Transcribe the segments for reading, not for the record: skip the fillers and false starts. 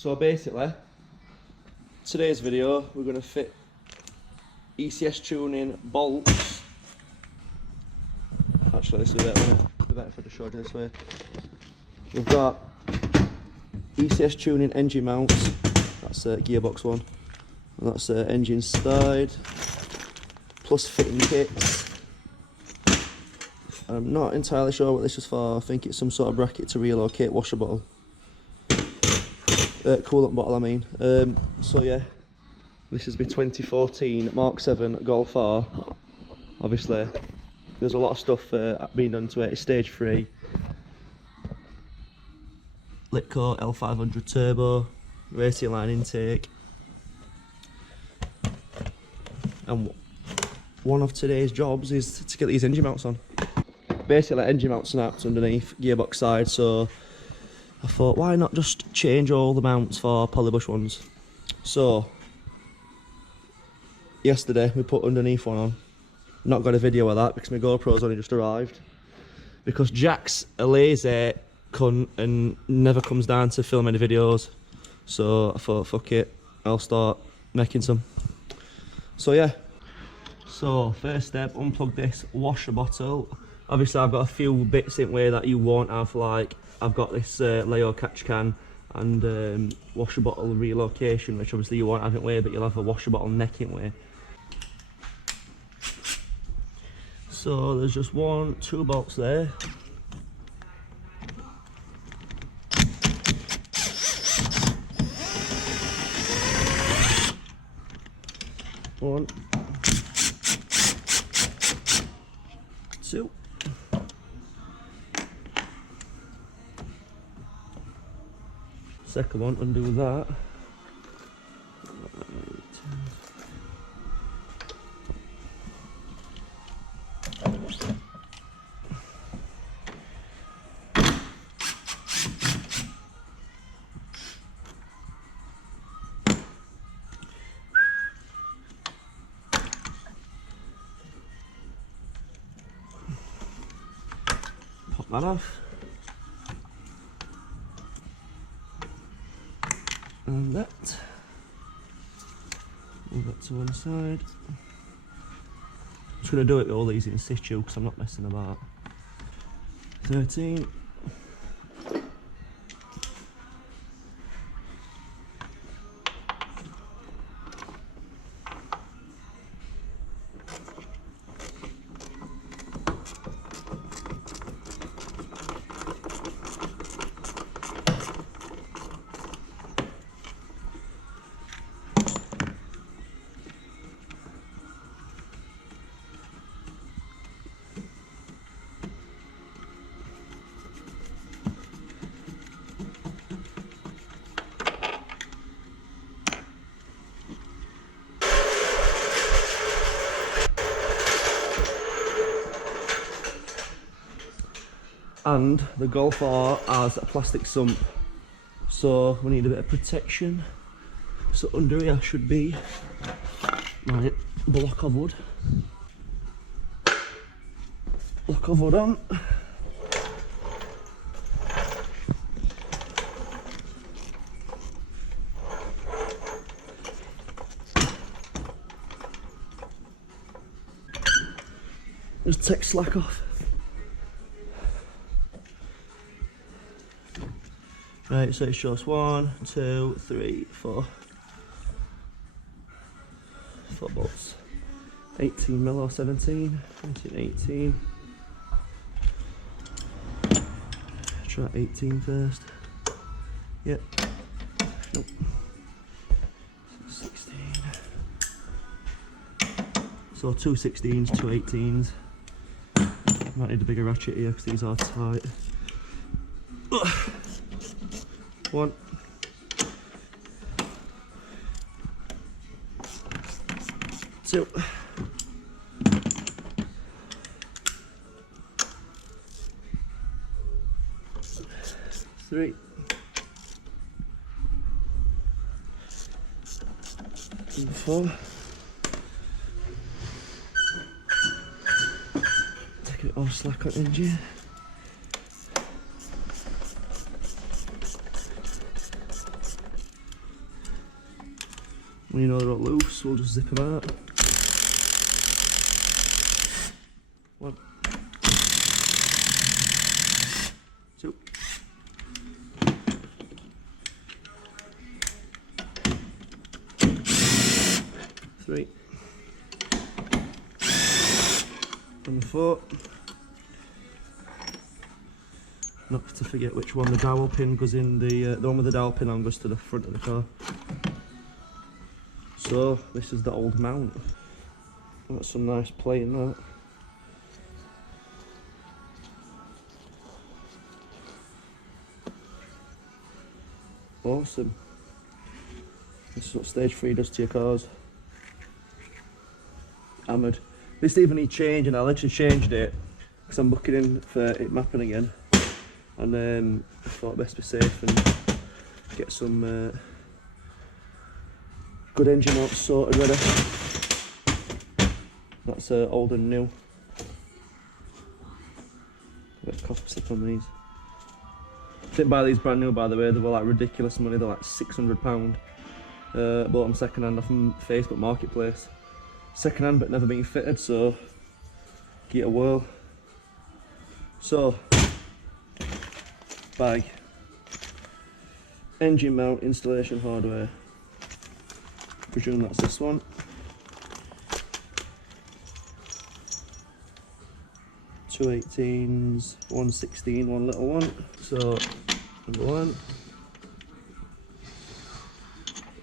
So basically, today's video we're going to fit ECS tuning bolts. Actually, this is better if I just showed you this way. We've got ECS tuning engine mounts. That's a gearbox one. And that's engine side. Plus fitting kits. I'm not entirely sure what this is for. I think it's some sort of bracket to relocate washer bottle. Coolant bottle, I mean. So yeah, this is my 2014 Mark 7 Golf R. Obviously, there's a lot of stuff being done to it. It's stage 3. Litco L500 turbo, racing line intake. And one of today's jobs is to get these engine mounts on. Basically, engine mount snapped underneath gearbox side, so I thought, why not just change all the mounts for polybush ones? So yesterday we put underneath one on. Not got a video of that because my GoPro's only just arrived. Because Jack's a lazy cunt and never comes down to film any videos. So I thought, fuck it, I'll start making some. So yeah. So first step, unplug this washer bottle. Obviously I've got a few bits in way that you won't have, like I've got this Leo catch can and washer bottle relocation, which obviously you won't have in way, but you'll have a washer bottle neck in way. So there's just 2 bolts there. One, 2. Second one, undo that. Pop that off. And that. Move that to one side. I'm just going to do it with all these in situ because I'm not messing about. 13. And the Golf R has a plastic sump, so we need a bit of protection. So under here should be my block of wood. Block of wood on. Just take slack off. Right, so it's just 1, 2, 3, 4. 4 bolts. 18mm or 17. 18. Try 18 first. Yep. Nope. 16. So 2 16s, 2 18s. Might need a bigger ratchet here because these are tight. 1, 2, 3, 4. Taking it all slack on engine. 5, When you know they're all loose, we'll just zip them out. 1, 2. 3. And 4. Not to forget which one the dowel pin goes in. The one with the dowel pin on goes to the front of the car. So this is the old mount. That's some nice play in that. Awesome. This is what stage 3 does to your cars. Hammered. This even need changing. I literally changed it because I'm booking in for it mapping again, and I thought best be safe and get some good engine mounts sorted ready. That's old and new. A bit of cost slip on these. Didn't buy these brand new, by the way. They were like ridiculous money. They're like £600. Bought them second hand off Facebook Marketplace. Second hand but never been fitted, so get a whirl. So bag, engine mount installation hardware. Presume that's this one. Two 18s, 116, one little one. So number 1,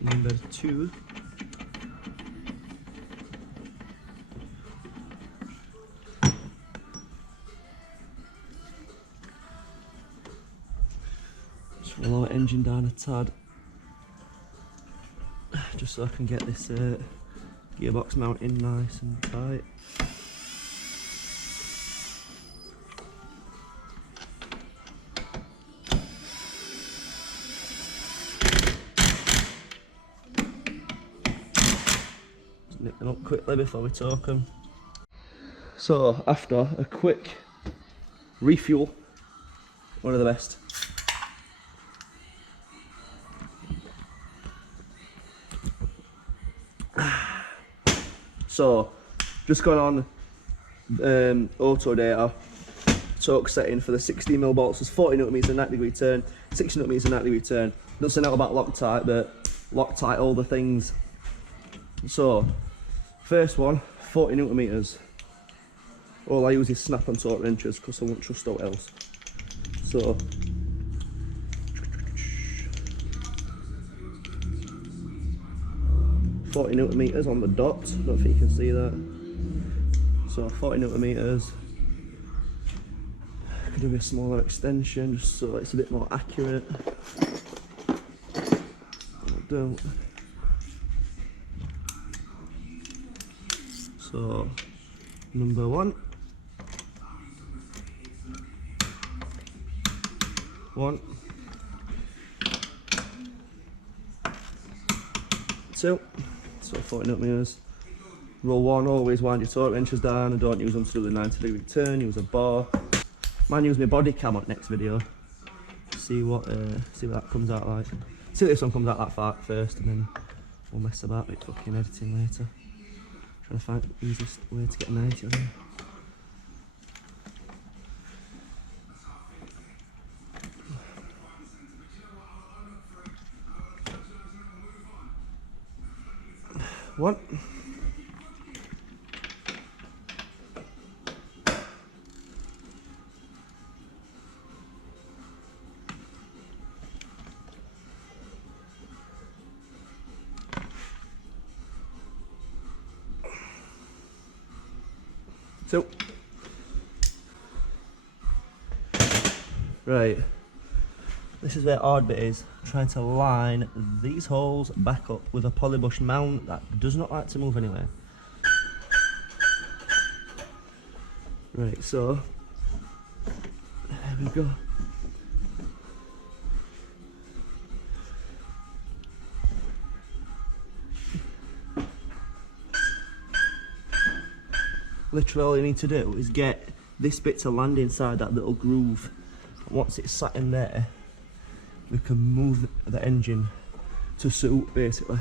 number 2. Just want to lower engine down a tad, just so I can get this gearbox mount in nice and tight. Nip them up quickly before we torque them. So after a quick refuel, one of the best. So just gone on auto data, torque setting for the 16mm bolts was 40 Nm and 90 degree turn, 60 Nm and 90 degree turn. Doesn't know about Loctite, but Loctite all the things. So first one, 40 Nm. All I use is snap and torque wrenches because I won't trust out else. So 40 Nm on the dot, don't know if you can see that. So 40 Nm. I could do a smaller extension just so it's a bit more accurate. I don't. So number 1. 1. 2. So 40 Nm. Roll 1, always wind your torque wrenches down and don't use them to do the 90 degree turn, use a bar. Might use my body cam on next video. See what that comes out like. See if this one comes out that far first and then we'll mess about with fucking editing later. Trying to find the easiest way to get 90 on here. One. So, right, this is where hard bit is, trying to line these holes back up with a polybush mount that does not like to move anywhere. Right, so, there we go. Literally all you need to do is get this bit to land inside that little groove. And once it's sat in there, we can move the engine to suit basically.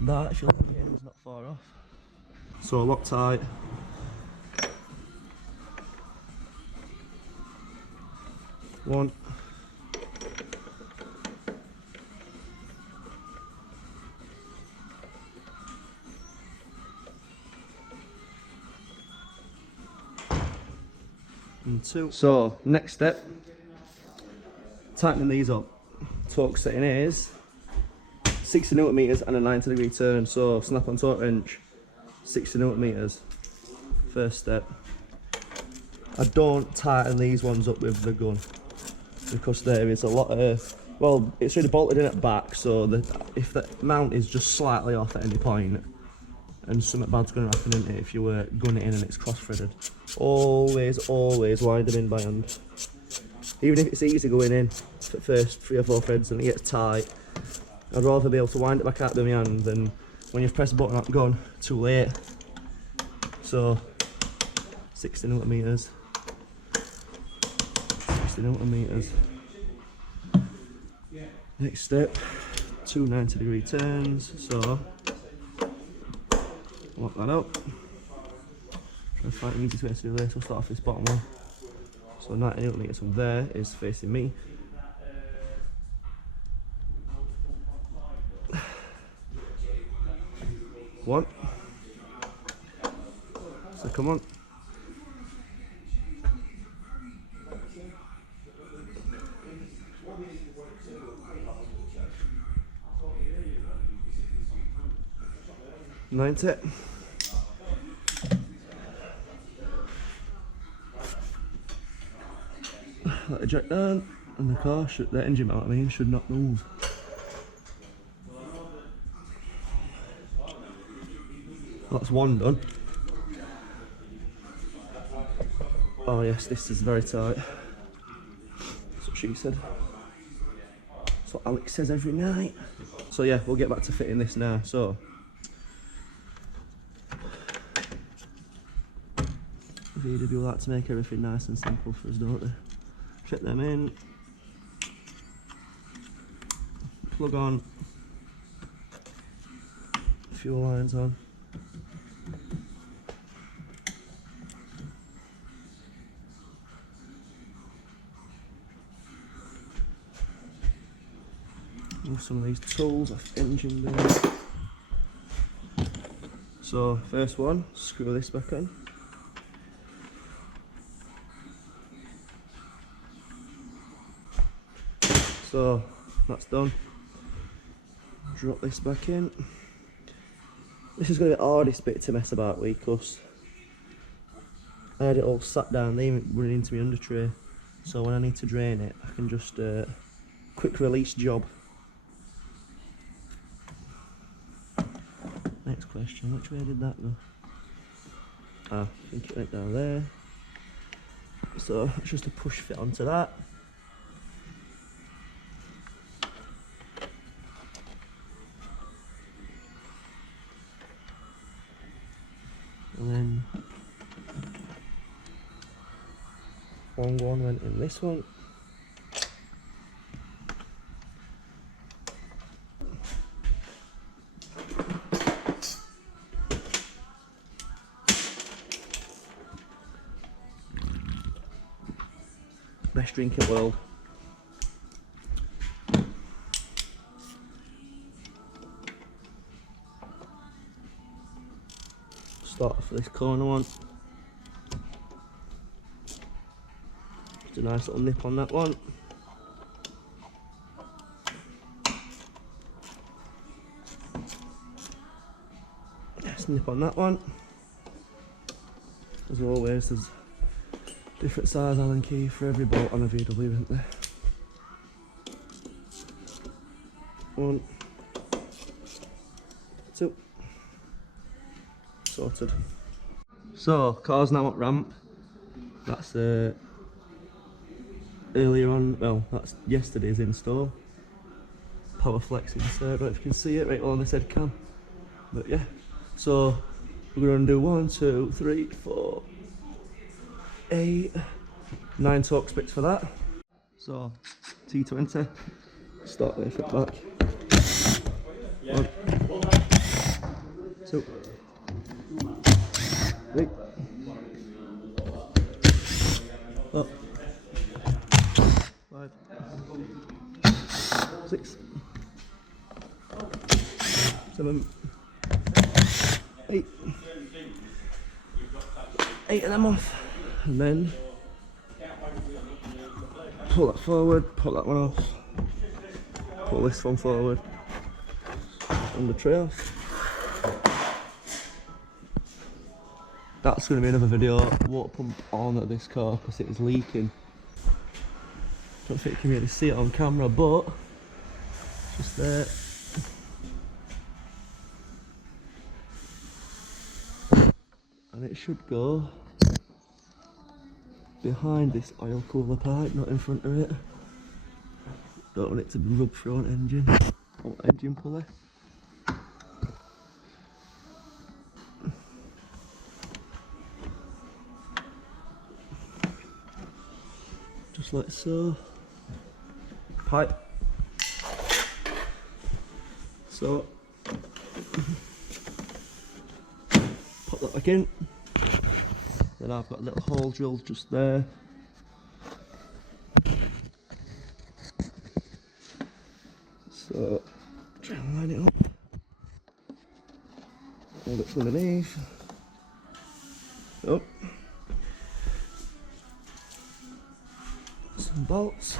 And that, if you look at it, is not far off. So Loctite. One. And two. So next step, tightening these up. Torque setting is 60 Newton meters and a 90-degree turn. So snap on torque wrench, 60 Newton meters. First step. I don't tighten these ones up with the gun because there is a lot of, well, it's really bolted in at back, so if the mount is just slightly off at any point, and something bad's going to happen in it if you gun it in and it's cross-threaded. Always wind them in by hand. Even if it's easy going in for the first 3 or 4 threads and it gets tight, I'd rather be able to wind it back out with my hand than when you've pressed the button up gun too late. So 60 Newton meters. 60 Newton meters. Next step, 2 90-degree turns. So lock that up. Try to find an easy way to do this. We'll start off this bottom one. So 90 Newton meters from there is facing me. One. Second one. Ninety. Let it jack down, and the car should, the engine mount, I mean, should not move. That's one done. Oh yes, this is very tight. That's what she said. That's what Alex says every night. So yeah, we'll get back to fitting this now. So VW like to make everything nice and simple for us, don't they? Fit them in, plug on, fuel lines on. Move some of these tools off engine bay. So first one, screw this back on. So that's done. Drop this back in. This is going to be the hardest bit to mess about with because I had it all sat down there running into my under tray. So when I need to drain it, I can just quick release job. Next question, which way did that go? Ah, I think it went down there. So it's just a push fit onto that. And then one went in this one. Best drink in the world. Start off with this corner one. Just a nice little nip on that one. Just nip on that one. As always, there's different size Allen key for every bolt on a VW, isn't there? One, two. Sorted. So, car's now at ramp. That's earlier on, well, that's yesterday's install. Power flex insert, I don't know if you can see it right on this head cam. But yeah, so we're going to do 1, 2, 3, 4, 8, 9 torque splits for that. So T20, start there, flip back. 1, 2, 3, 4, 5, 6, 7, 8. 8 of them off, and then pull that forward, pull that one off, pull this one forward, and the tray off. That's going to be another video, water pump on at this car because it is leaking. Don't think you can really see it on camera, but just there. And it should go behind this oil cooler pipe, not in front of it. Don't want it to rub through on engine, or engine pulley. Just like so. Pipe. So pop that back in. Then I've got a little hole drilled just there. So try and line it up. All that's underneath. Up. Some bolts.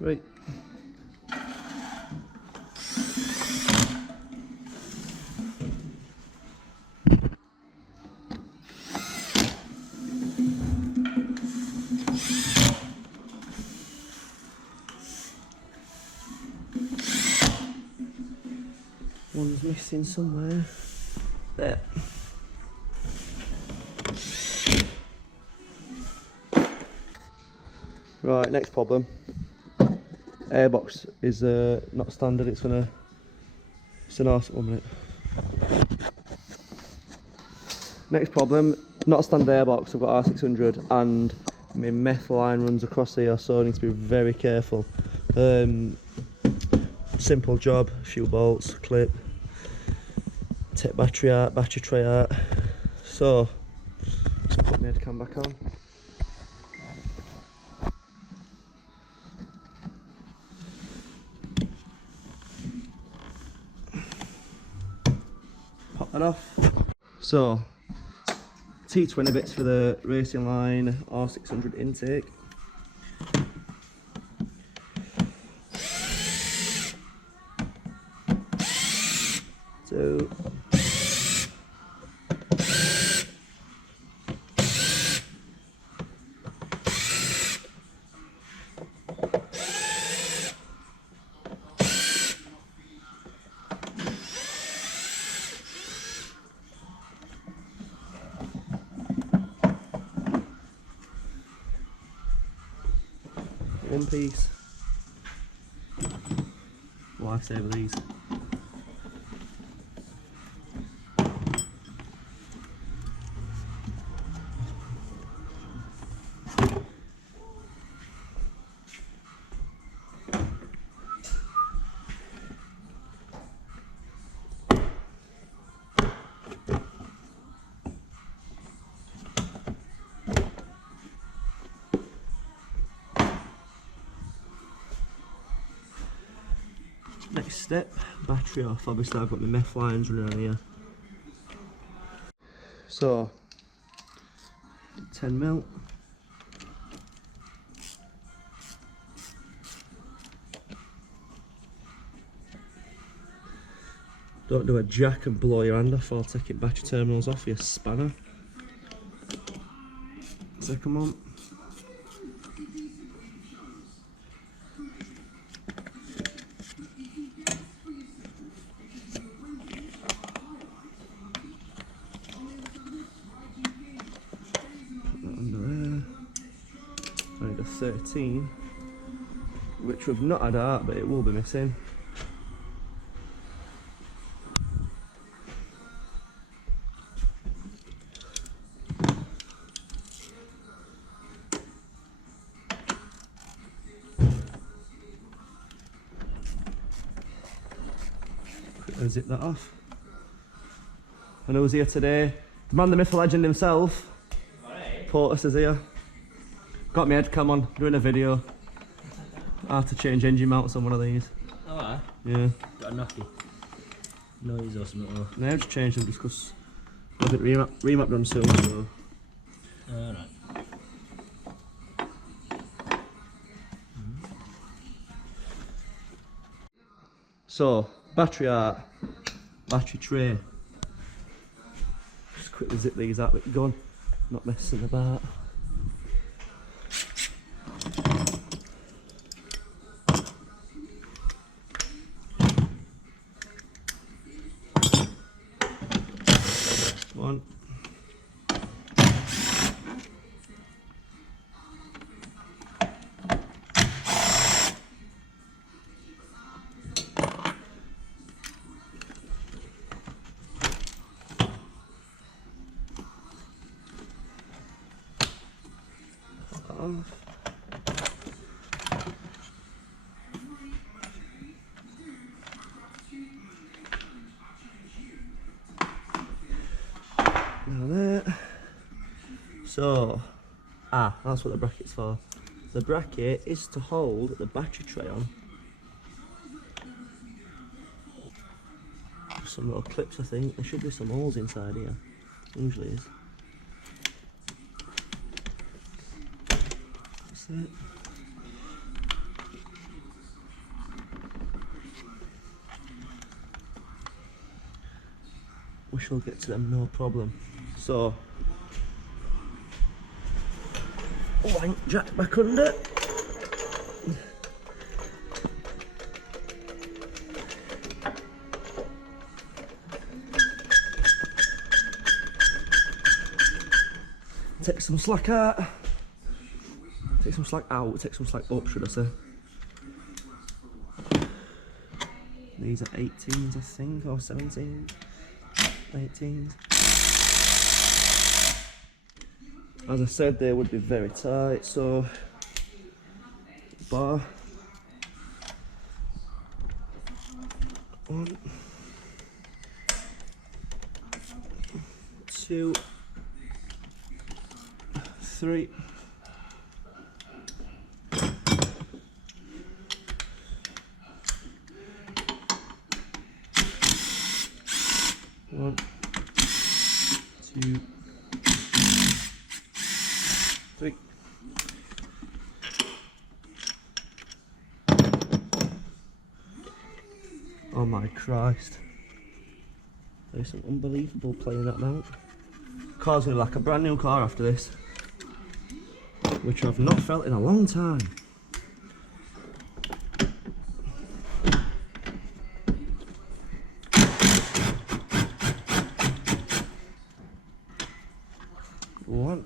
Right. One's missing somewhere. There. Right, next problem. Airbox is not standard, it's an arse, 1 minute. Next problem, not a standard airbox, I've got R600 and my meth line runs across here, so I need to be very careful. Simple job, a few bolts, clip, take battery out, battery tray out. So, just put my head cam back on. Pop that off. So, T20 bits for the racing line R600 intake. So, one piece. Lifesaver these. Next step, battery off. Obviously I've got my meth lines running on here. So, 10mm. Don't do a jack and blow your hand off, I'll take it battery terminals off your spanner. Second one. I need a 13, which we've not had out, but it will be missing. gonna zip that off. And who's here today? The man, the myth, the legend himself. Portis is here. Got my head cam on, doing a video. I have to change engine mounts on one of these. Oh, aye? Yeah. Got a knocky noise or something. No, I've just changed them just because I didn't remap them soon, so. Alright. So, battery art, battery tray. Just quickly zip these out with the gun, not messing about. One. Now there. So, that's what the bracket's for. The bracket is to hold the battery tray on. Some little clips, I think. There should be some holes inside here. Usually is. That's it. We shall get to them, no problem. So, wank jack back under. Take some slack out. Take some slack out, take some slack up, should I say. These are 18s, I think, or 17s. 18s. As I said, they would be very tight, so bar. 1, 2, 3. 1, 2, 3. Oh my Christ. There's some unbelievable playing that mount. Car's gonna be like a brand new car after this, which I've not felt in a long time. One.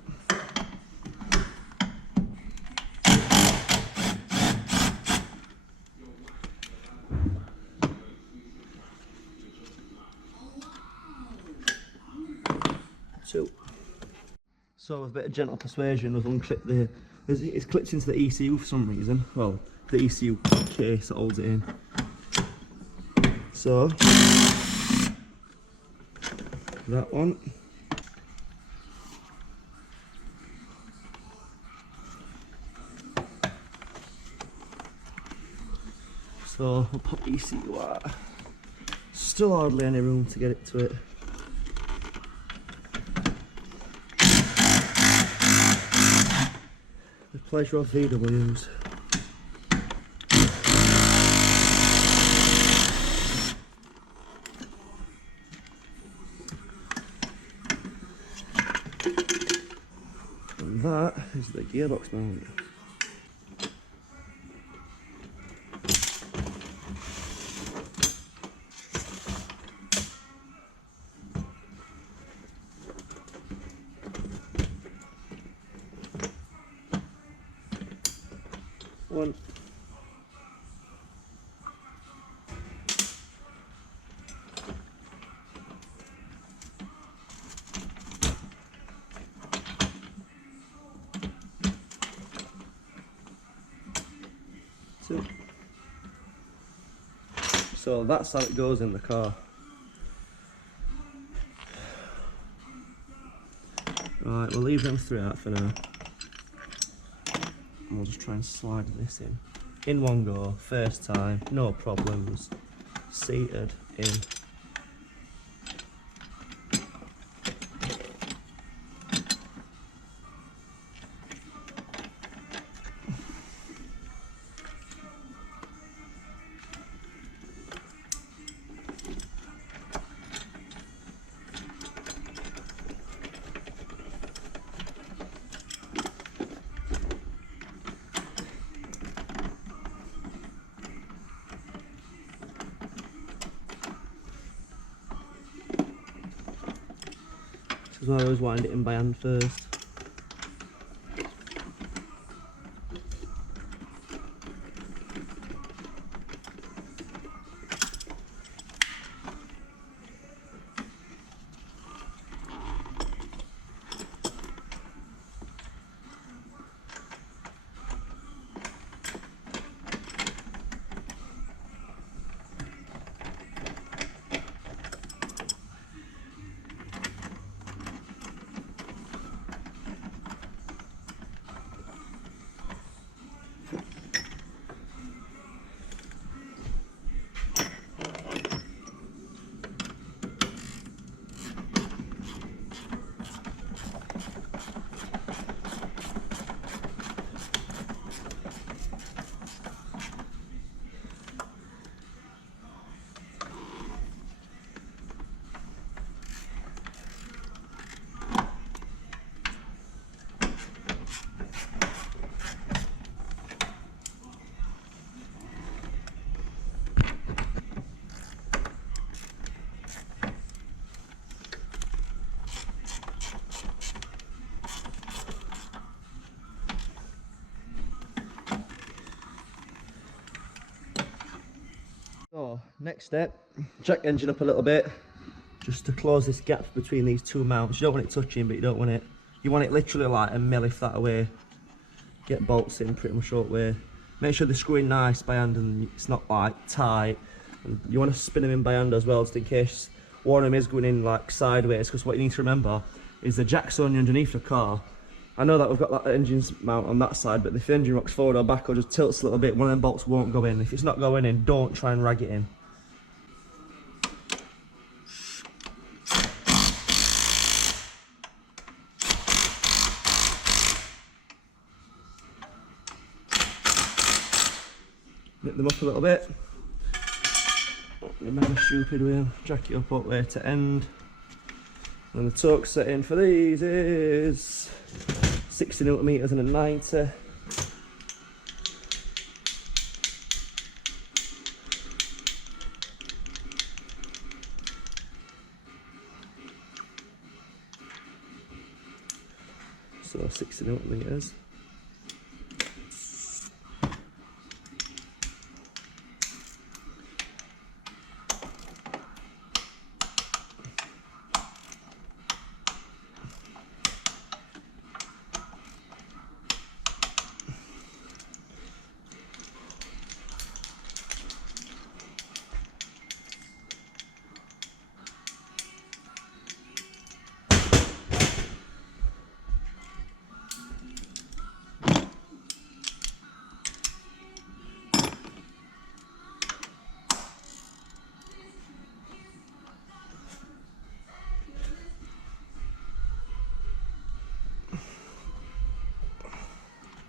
Two. So with a bit of gentle persuasion, we've unclipped the. It's clipped into the ECU for some reason. Well, the ECU case that holds it in. So that one. So we'll pop ECU out. Still hardly any room to get it to it. The pleasure of VWs. And that is the gearbox mount. One. Two. So that's how it goes in the car. Right, we'll leave them three out for now. And we'll just try and slide this in. In one go, first time, no problems. Seated in. This is why I always wind it in by hand first. So, next step, jack the engine up a little bit, just to close this gap between these two mounts. You don't want it touching, but you want it literally like a mil if that away. Get bolts in pretty much all the way. Make sure they're screwing nice by hand and it's not like tight. And you want to spin them in by hand as well, just in case one of them is going in like sideways, because what you need to remember is the jack's only underneath the car. I know that we've got that engine mount on that side, but if the engine rocks forward or back or just tilts a little bit, one of them bolts won't go in. If it's not going in, don't try and rag it in. Nip them up a little bit. Remember stupid with jack it up all the way to end. And the torque setting for these is 60 newton meters and a 90. So 60 newton meters.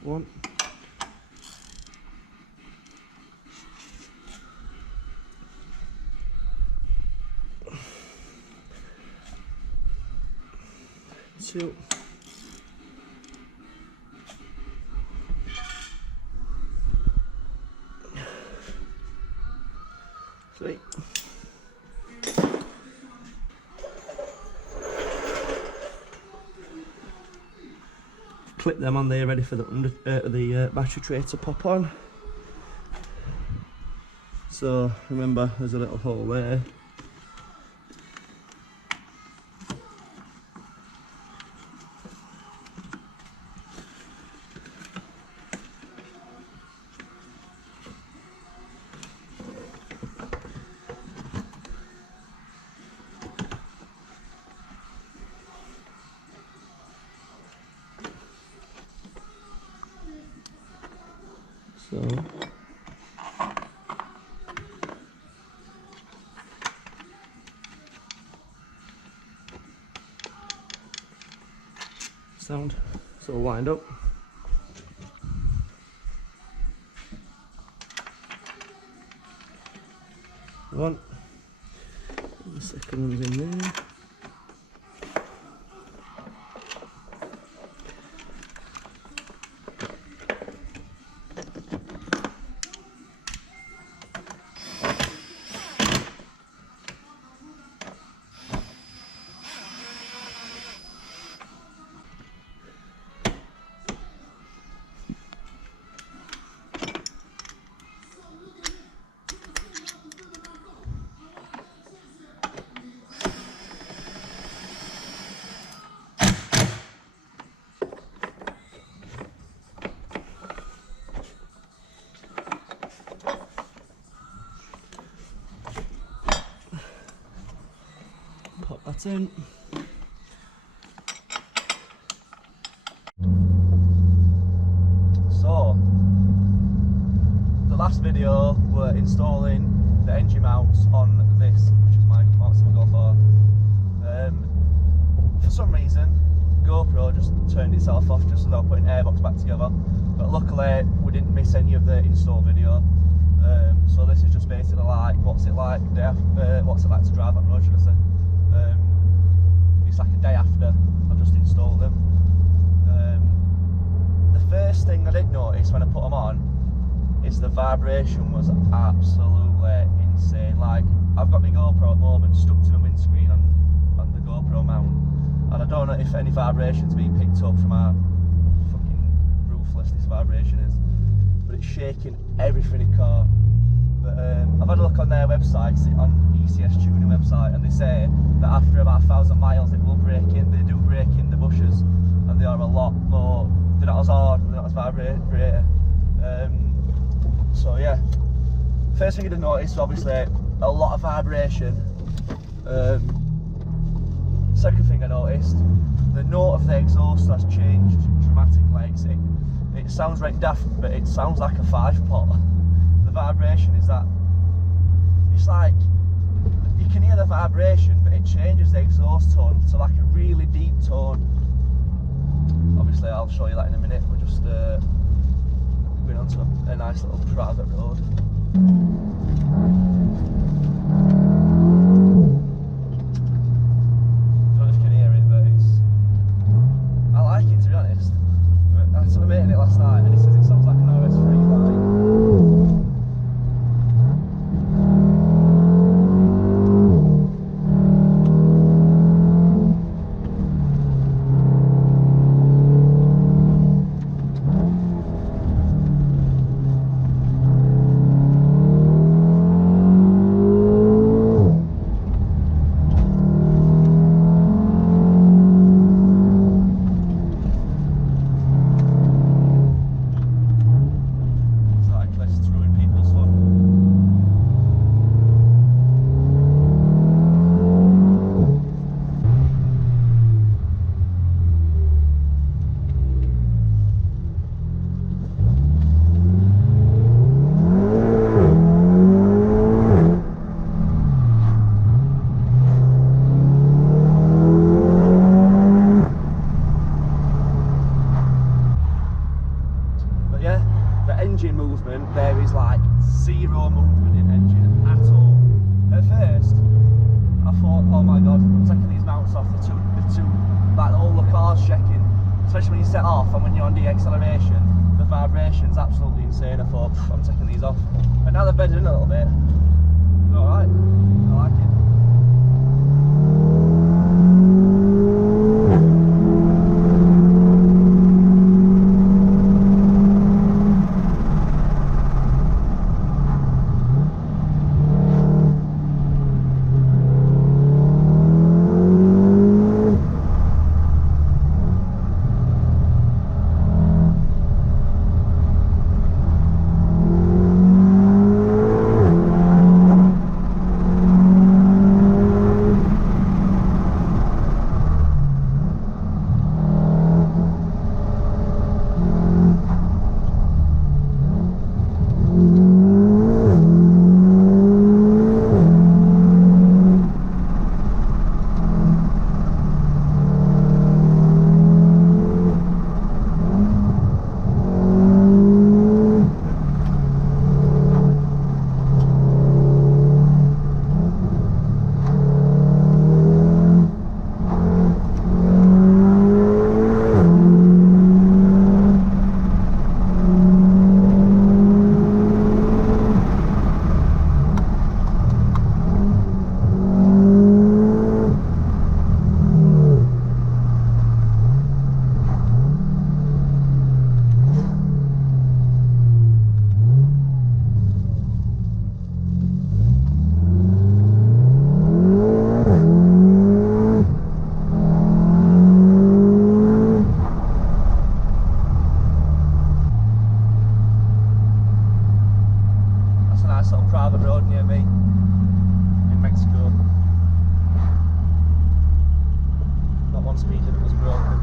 One. Two. Three. Clip them on there, ready for the battery tray to pop on. So remember, there's a little hole there. So sound. So wind up. One. The second one's in there. Pop that in. So, the last video were installing the engine mounts on this, which is my MK7 Go 4. For some reason, GoPro just turned itself off just without putting airbox back together. But luckily, we didn't miss any of the install video. So this is just basically like, what's it like to drive on road, should I say. It's like a day after I've just installed them. The first thing I did notice when I put them on is the vibration was absolutely insane. Like, I've got my GoPro at the moment stuck to the windscreen on the GoPro mount, and I don't know if any vibration's being picked up from how fucking ruthless this vibration is, but it's shaking everything in car. But I've had a look on their website, on ECS tuning website, and they say that after about 1,000 miles it will break in. They do break in the bushes, and they are a lot more, they're not as hard, they're not as vibrator. So yeah, first thing you'd notice, obviously, a lot of vibration. Second thing I noticed, the note of the exhaust has changed dramatically. It sounds right daft, but it sounds like a 5-pot. The vibration is that, it's like, you can hear the vibration, but it changes the exhaust tone to like a really deep tone. Obviously I'll show you that in a minute. We're just going onto a nice little private road. Don't know if you can hear it, but I like it, to be honest. I saw a mate in it last night and he says it sounds like an OS3 bike. Engine movement, there is like zero movement in engine at all. At first, I thought, oh my god, I'm taking these mounts off, they're too, like all the car's shaking, especially when you set off and when you're on the acceleration, the vibration's absolutely insane. I thought, I'm taking these off. But now they've bedded in a little bit. Alright, I like it. speed limit was broken.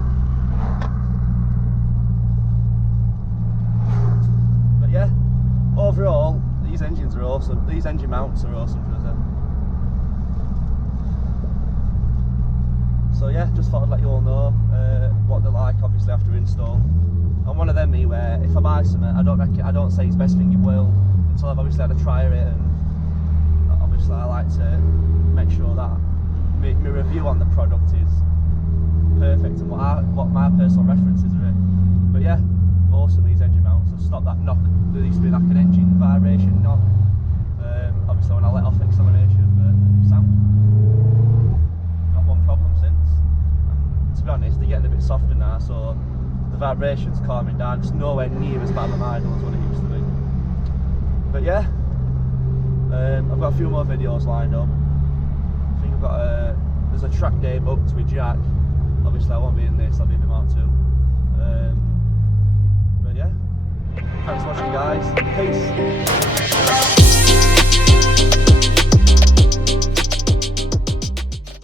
But yeah, overall, these engines are awesome. These engine mounts are awesome, Jose. So yeah, just thought I'd let you all know what they're like, obviously after install. I'm one of them where if I buy something, I don't say it's best thing in the world until I've obviously had a try of it, and obviously I like to make sure that my review on the product is perfect and what my personal references are it. But yeah, awesome these engine mounts. I've stopped that knock. There used to be like an engine vibration knock. Obviously when I let off acceleration, but sound. Not one problem since. And to be honest, they're getting a bit softer now, so the vibration's calming down. It's nowhere near as bad an idle as what it used to be. But yeah, I've got a few more videos lined up. I think I've got there's a track day booked with Jack. Obviously I won't be in this, I'll be in the Mark 2. But yeah, thanks for watching guys, peace.